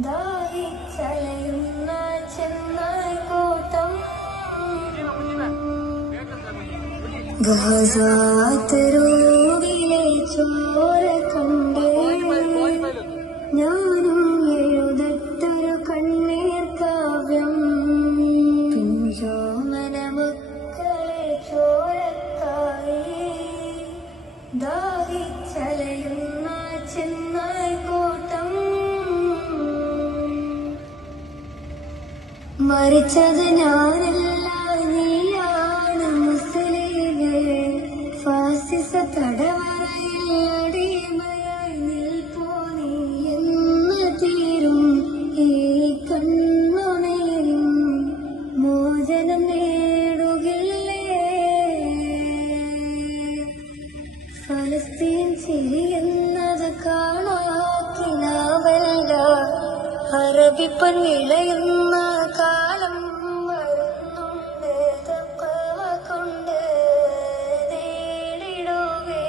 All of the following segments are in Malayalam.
ദാഹിച്ചലയുന്ന ചെന്നായ് കൂട്ടം ഗാസാതെരുവിലെ ചോര കണ്ട് ഞാനും എഴുതട്ടൊരു കണ്ണീർ കാവ്യം. പിഞ്ചോമന മക്കളെ ചോരക്കായി ദാഹിച്ചലയുന്ന ചെന്നായ് കൂട്ടം. മരിച്ചത് ഞാനല്ല നീയാണ് മുസ്ലിമേ, ഫാസിസ തടവറയിൽ അടിമയായി നിൽപ്പോ നീ എന്ന് തീരും ഈ കണ്ണുനീരിൻ മോചനം നേടുകില്ലേ. ഫലസ്തീൻ ചിരിയെന്നത് കാണാക്കിനാവല്ല, അറബിപ്പൻ വിളയുന്ന കാലം വരുന്നുണ്ട്. തഖ്വ കൊണ്ട് നേടിടുവേ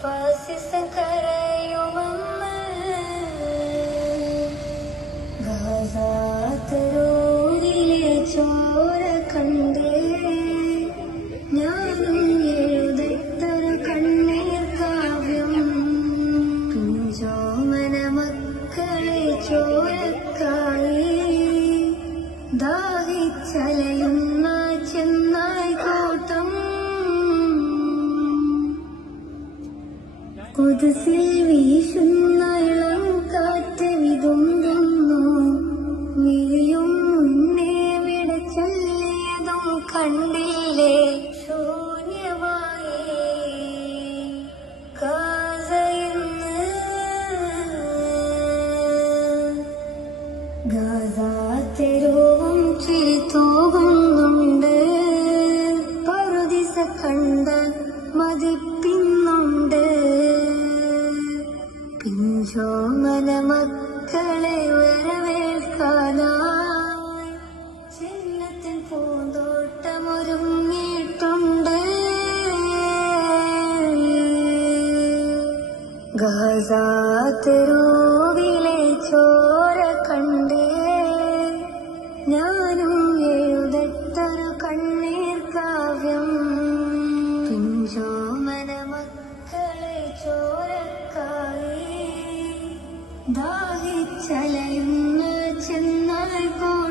ഫാസിസം കരയുമെന്ന്. ഗാസാതെരുവിലെ ചോര കണ്ടേ ഞാനും എഴുതട്ടൊരു കണ്ണീർ കാവ്യം. പിഞ്ചോമന മക്കളെ ചോരക്കായി ദാഹിച്ചലയുന്ന ചെന്നായ് കൂട്ടം. കുതിസിൽ വീശുന്ന ഇളം കാറ്റ് വിതുമ്പുന്നു, വിരിയും മുന്നേ വിടച്ചൊല്ലിയതും കണ്ടില്ലേ. ശൂന്യമായി ഗാസാതെരുവും ചിരിതൂകുന്നുണ്ട്, പറുദീസ കണ്ട് മതിപ്പിന്നുണ്ട്. പിഞ്ചോമന മക്കളെ വരവേൽക്കാനായി ജന്നത്തിൻ പൂന്തോട്ടമൊരുങ്ങിയിട്ടുണ്ട്. ഗാസാതെരുവിലെ ചോര കണ്ടേ ഞാനും എഴുതട്ടൊരു കണ്ണീർ കാവ്യം. പിഞ്ചോമന മക്കളെ ചോരക്കായി ദാഹിച്ചലയുന്ന ചെന്നായ് കൂട്ടം.